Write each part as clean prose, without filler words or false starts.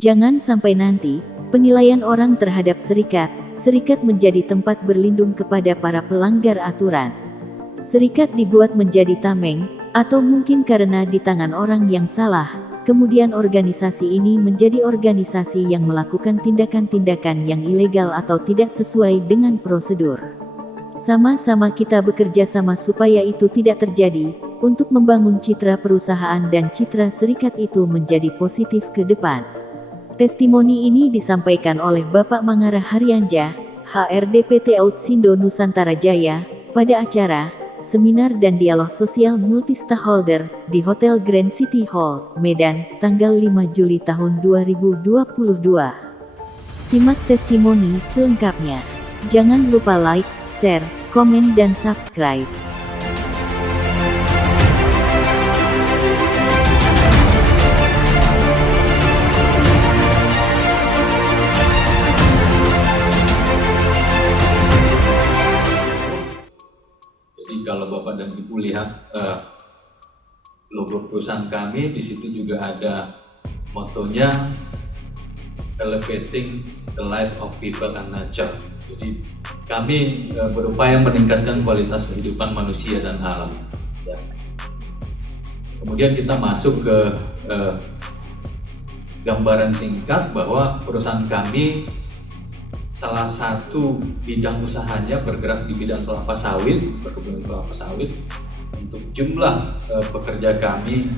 Jangan sampai nanti, penilaian orang terhadap serikat menjadi tempat berlindung kepada para pelanggar aturan. Serikat dibuat menjadi tameng, atau mungkin karena di tangan orang yang salah, kemudian organisasi ini menjadi organisasi yang melakukan tindakan-tindakan yang ilegal atau tidak sesuai dengan prosedur. Sama-sama kita bekerja sama supaya itu tidak terjadi, untuk membangun citra perusahaan dan citra serikat itu menjadi positif ke depan. Testimoni ini disampaikan oleh Bapak Mangara Haryanja, HRD PT Autsindo Nusantara Jaya, pada acara Seminar dan Dialog Sosial Multi-Stakeholder di Hotel Grand City Hall, Medan, tanggal 5 Juli tahun 2022. Simak testimoni selengkapnya. Jangan lupa like, share, komen dan subscribe. Jadi kalau Bapak dan Ibu lihat logo perusahaan kami, di situ juga ada motonya Elevating the Life of People and Nature. Jadi kami berupaya meningkatkan kualitas kehidupan manusia dan alam. Ya. Kemudian kita masuk ke gambaran singkat bahwa perusahaan kami salah satu bidang usahanya bergerak di bidang kelapa sawit, perkebunan kelapa sawit. Untuk jumlah pekerja kami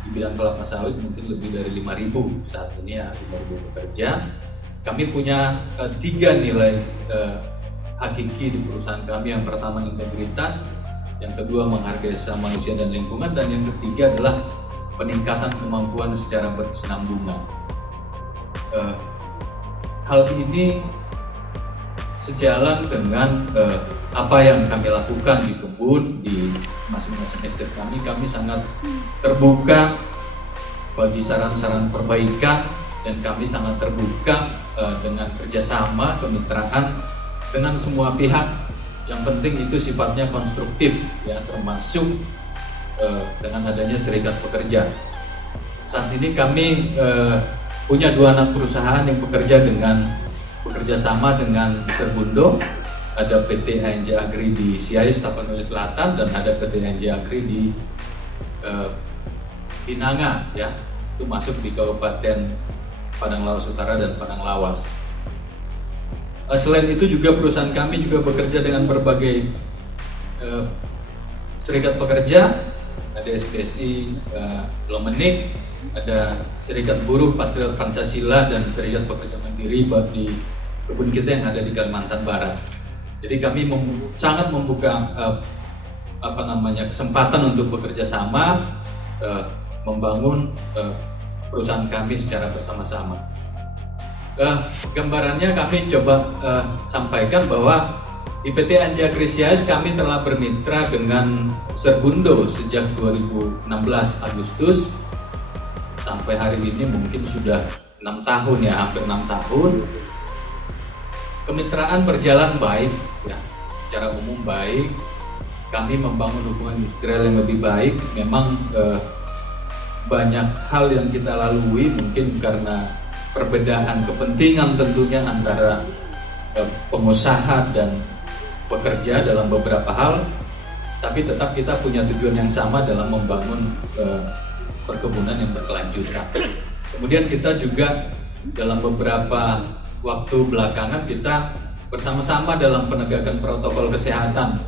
di bidang kelapa sawit mungkin lebih dari 5.000 saat ini ya, 5.000 pekerja. Kami punya 3 nilai hakiki di perusahaan kami. Yang pertama integritas, yang kedua menghargai sesama manusia dan lingkungan, dan yang ketiga adalah peningkatan kemampuan secara berkesinambungan. Hal ini sejalan dengan apa yang kami lakukan di kebun, di masing-masing estate kami. Kami sangat terbuka bagi saran-saran perbaikan, dan kami sangat terbuka dengan kerjasama, kemitraan dengan semua pihak. Yang penting itu sifatnya konstruktif, ya, termasuk dengan adanya serikat pekerja. Saat ini kami punya 2 anak perusahaan yang bekerja sama dengan Serbundo. Ada PT ANJ Agri di Siais, Tapanuli Selatan, dan ada PT ANJ Agri di Pinanga, ya, itu masuk di Kabupaten Padang Lawas Utara dan Padang Lawas. Selain itu juga perusahaan kami juga bekerja dengan berbagai serikat pekerja. Ada SKSI Lomenik, ada Serikat Buruh Patriot Pancasila, dan Serikat Pekerja Mandiri di kebun kita yang ada di Kalimantan Barat. Jadi kami sangat membuka kesempatan untuk bekerja sama, membangun perusahaan kami secara bersama-sama. Gambarannya kami coba sampaikan bahwa di PT ANJ Agri Siais kami telah bermitra dengan Serbundo sejak 2016 Agustus sampai hari ini mungkin sudah 6 tahun ya, hampir 6 tahun. Kemitraan berjalan baik, ya, secara umum baik. Kami membangun hubungan industrial yang lebih baik. Memang banyak hal yang kita lalui mungkin karena perbedaan kepentingan tentunya antara pengusaha dan pekerja dalam beberapa hal, tapi tetap kita punya tujuan yang sama dalam membangun perkebunan yang berkelanjutan. Kemudian kita juga dalam beberapa waktu belakangan kita bersama-sama dalam penegakan protokol kesehatan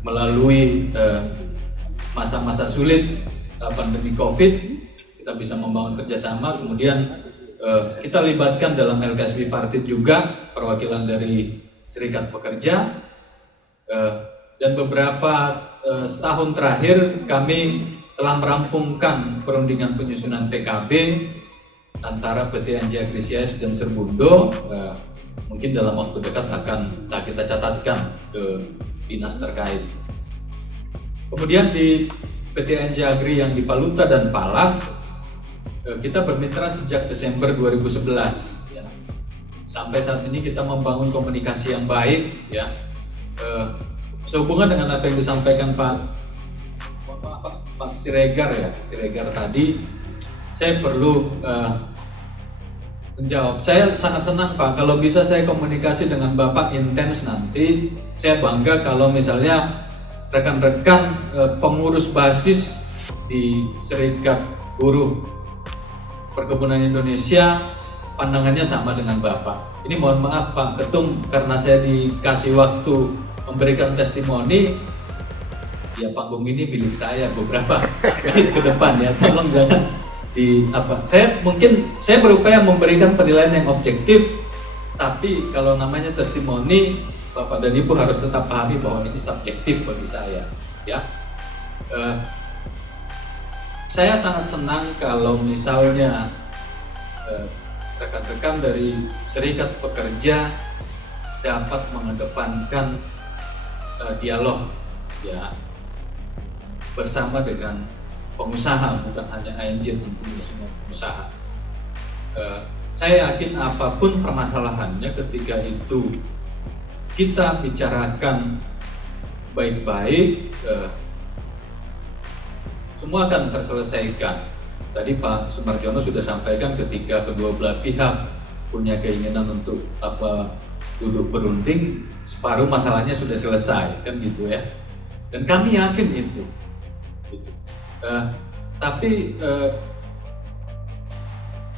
melalui masa-masa sulit pandemi COVID. Kita bisa membangun kerjasama, kemudian kita libatkan dalam LKS Bipartit juga perwakilan dari serikat pekerja. Dan beberapa setahun terakhir kami telah merampungkan perundingan penyusunan PKB antara PT ANJ Agri Siais dan Serbundo. Mungkin dalam waktu dekat akan kita catatkan ke dinas terkait. Kemudian di PT ANJ Agri yang di Paluta dan Palas, kita bermitra sejak Desember 2011. Ya. Sampai saat ini kita membangun komunikasi yang baik, ya. Sehubungan dengan apa yang disampaikan Pak Siregar, ya, Siregar tadi, saya perlu menjawab. Saya sangat senang Pak, kalau bisa saya komunikasi dengan Bapak intens nanti. Saya bangga kalau misalnya rekan-rekan pengurus basis di Serikat Buruh Perkebunan Indonesia pandangannya sama dengan Bapak. Ini mohon maaf Pak Ketum, karena saya dikasih waktu memberikan testimoni, ya panggung ini milik saya beberapa menit ke depan ya, tolong jangan di apa. Saya berupaya memberikan penilaian yang objektif, tapi kalau namanya testimoni, Bapak dan Ibu harus tetap pahami bahwa ini subjektif bagi saya ya. Saya sangat senang kalau misalnya rekan-rekan dari serikat pekerja dapat mengedepankan dialog ya bersama dengan pengusaha, bukan hanya ANJ, tentunya semua pengusaha. Saya yakin apapun permasalahannya, ketika itu kita bicarakan baik-baik, semua akan terselesaikan. Tadi Pak Sumarjono sudah sampaikan, ketika kedua belah pihak punya keinginan untuk duduk berunding, separuh masalahnya sudah selesai, kan gitu ya. Dan kami yakin itu. Gitu. Tapi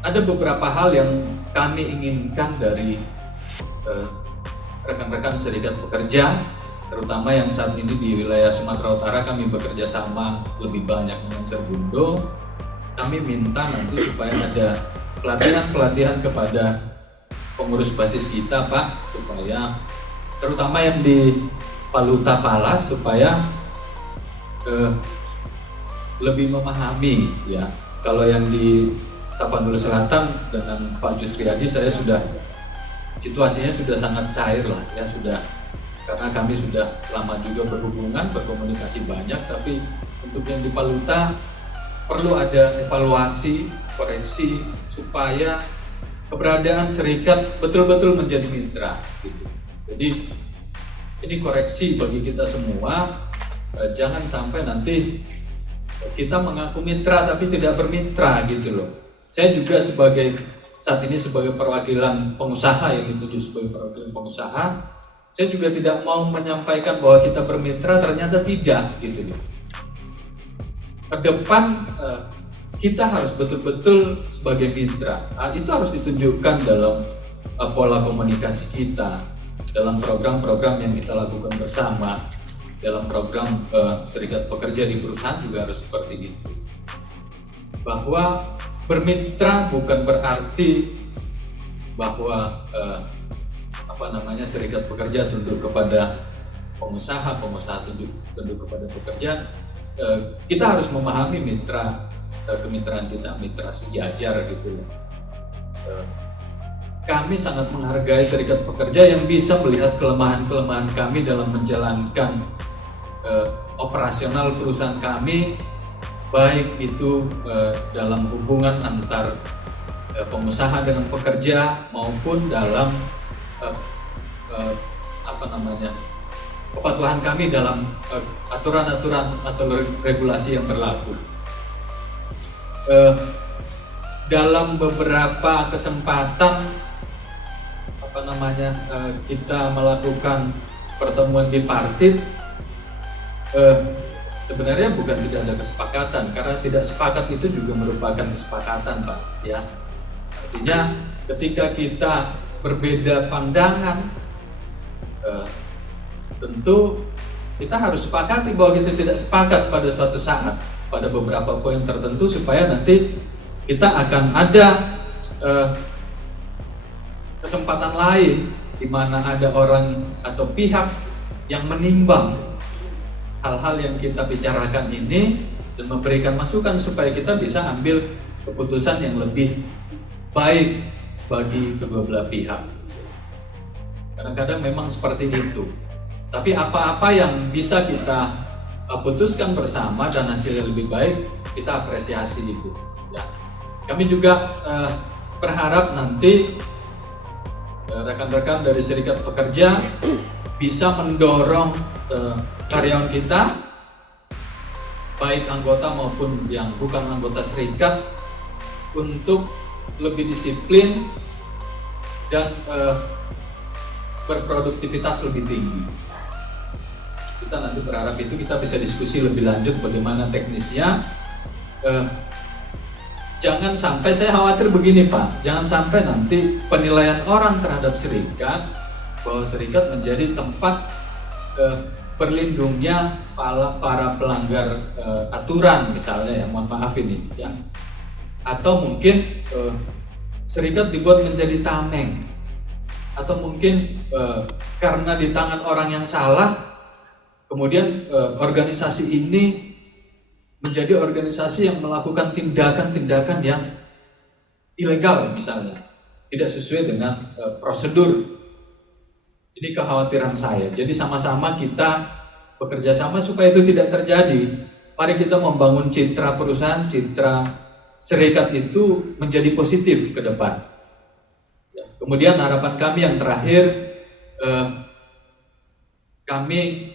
ada beberapa hal yang kami inginkan dari rekan-rekan serikat pekerja, terutama yang saat ini di wilayah Sumatera Utara kami bekerja sama lebih banyak dengan Serbundo. Kami minta nanti supaya ada pelatihan-pelatihan kepada pengurus basis kita Pak, supaya terutama yang di Paluta Palas, supaya lebih memahami ya. Kalau yang di Tapanuli Selatan dengan Pak Jusriyadi, saya sudah, situasinya sudah sangat cair lah ya, sudah, karena kami sudah lama juga berhubungan, berkomunikasi banyak. Tapi untuk yang di Paluta perlu ada evaluasi, koreksi, supaya keberadaan serikat betul-betul menjadi mitra gitu. Jadi ini koreksi bagi kita semua, jangan sampai nanti kita mengaku mitra tapi tidak bermitra gitu loh. Saya juga saat ini sebagai perwakilan pengusaha, yang dituju sebagai perwakilan pengusaha, saya juga tidak mau menyampaikan bahwa kita bermitra, ternyata tidak gitu loh. Ke depan kita harus betul-betul sebagai mitra. Itu harus ditunjukkan dalam pola komunikasi kita, dalam program-program yang kita lakukan bersama, dalam program serikat pekerja di perusahaan juga harus seperti itu. Bahwa bermitra bukan berarti bahwa serikat pekerja tunduk kepada pengusaha, pengusaha tunduk kepada pekerja. Kita harus memahami kemitraan kita, mitra sejajar gitu. Kami sangat menghargai serikat pekerja yang bisa melihat kelemahan-kelemahan kami dalam menjalankan operasional perusahaan kami, baik itu dalam hubungan antar pengusaha dengan pekerja maupun dalam kepatuhan kami dalam aturan-aturan atau regulasi yang berlaku. Dalam beberapa kesempatan kita melakukan pertemuan bipartit, sebenarnya bukan tidak ada kesepakatan, karena tidak sepakat itu juga merupakan kesepakatan Pak ya. Artinya ketika kita berbeda pandangan, tentu kita harus sepakati bahwa kita tidak sepakat pada suatu saat pada beberapa poin tertentu, supaya nanti kita akan ada kesempatan lain di mana ada orang atau pihak yang menimbang hal-hal yang kita bicarakan ini dan memberikan masukan supaya kita bisa ambil keputusan yang lebih baik bagi kedua belah pihak. Kadang-kadang memang seperti itu. Tapi apa-apa yang bisa kita putuskan bersama dan hasilnya lebih baik, kita apresiasi itu. Ya. Kami juga berharap nanti rekan-rekan dari serikat pekerja bisa mendorong karyawan kita, baik anggota maupun yang bukan anggota serikat, untuk lebih disiplin dan berproduktivitas lebih tinggi. Kita nanti berharap itu kita bisa diskusi lebih lanjut bagaimana teknisnya. Jangan sampai, saya khawatir begini Pak, jangan sampai nanti penilaian orang terhadap serikat, bahwa serikat menjadi tempat berlindungnya para pelanggar aturan misalnya, ya mohon maaf ini ya, atau mungkin serikat dibuat menjadi tameng, atau mungkin karena di tangan orang yang salah kemudian organisasi ini menjadi organisasi yang melakukan tindakan-tindakan yang ilegal misalnya, tidak sesuai dengan prosedur. Ini kekhawatiran saya. Jadi sama-sama kita bekerja sama supaya itu tidak terjadi. Mari kita membangun citra perusahaan, citra serikat itu menjadi positif ke depan. Ya. Kemudian harapan kami yang terakhir, kami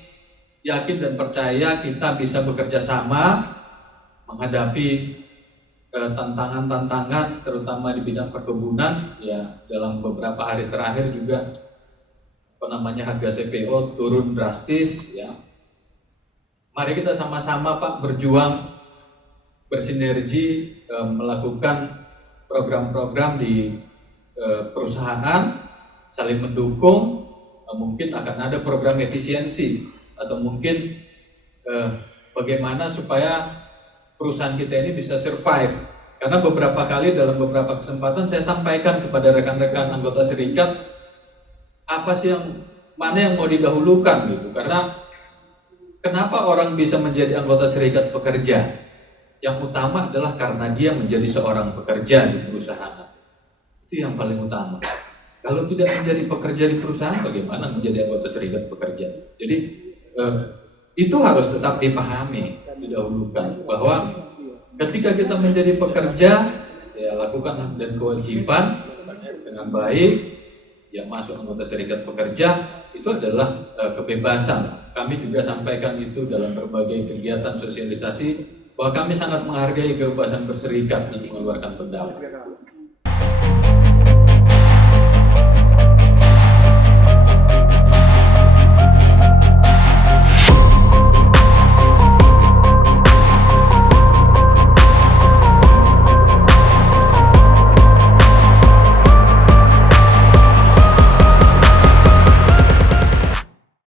yakin dan percaya kita bisa bekerja sama menghadapi tantangan-tantangan terutama di bidang perkebunan. Ya, dalam beberapa hari terakhir juga harga CPO turun drastis ya. Mari kita sama-sama Pak berjuang, bersinergi melakukan program-program di perusahaan, saling mendukung. Mungkin akan ada program efisiensi atau mungkin bagaimana supaya perusahaan kita ini bisa survive. Karena beberapa kali dalam beberapa kesempatan saya sampaikan kepada rekan-rekan anggota serikat, apa sih mana yang mau didahulukan gitu. Karena kenapa orang bisa menjadi anggota serikat pekerja? Yang utama adalah karena dia menjadi seorang pekerja di perusahaan. Itu yang paling utama. Kalau tidak menjadi pekerja di perusahaan, bagaimana menjadi anggota serikat pekerja? Jadi itu harus tetap dipahami, didahulukan, bahwa ketika kita menjadi pekerja, ya lakukan hak dan kewajiban dengan baik. Yang masuk anggota serikat pekerja itu adalah kebebasan. Kami juga sampaikan itu dalam berbagai kegiatan sosialisasi, bahwa kami sangat menghargai kebebasan berserikat dan mengeluarkan pendapat.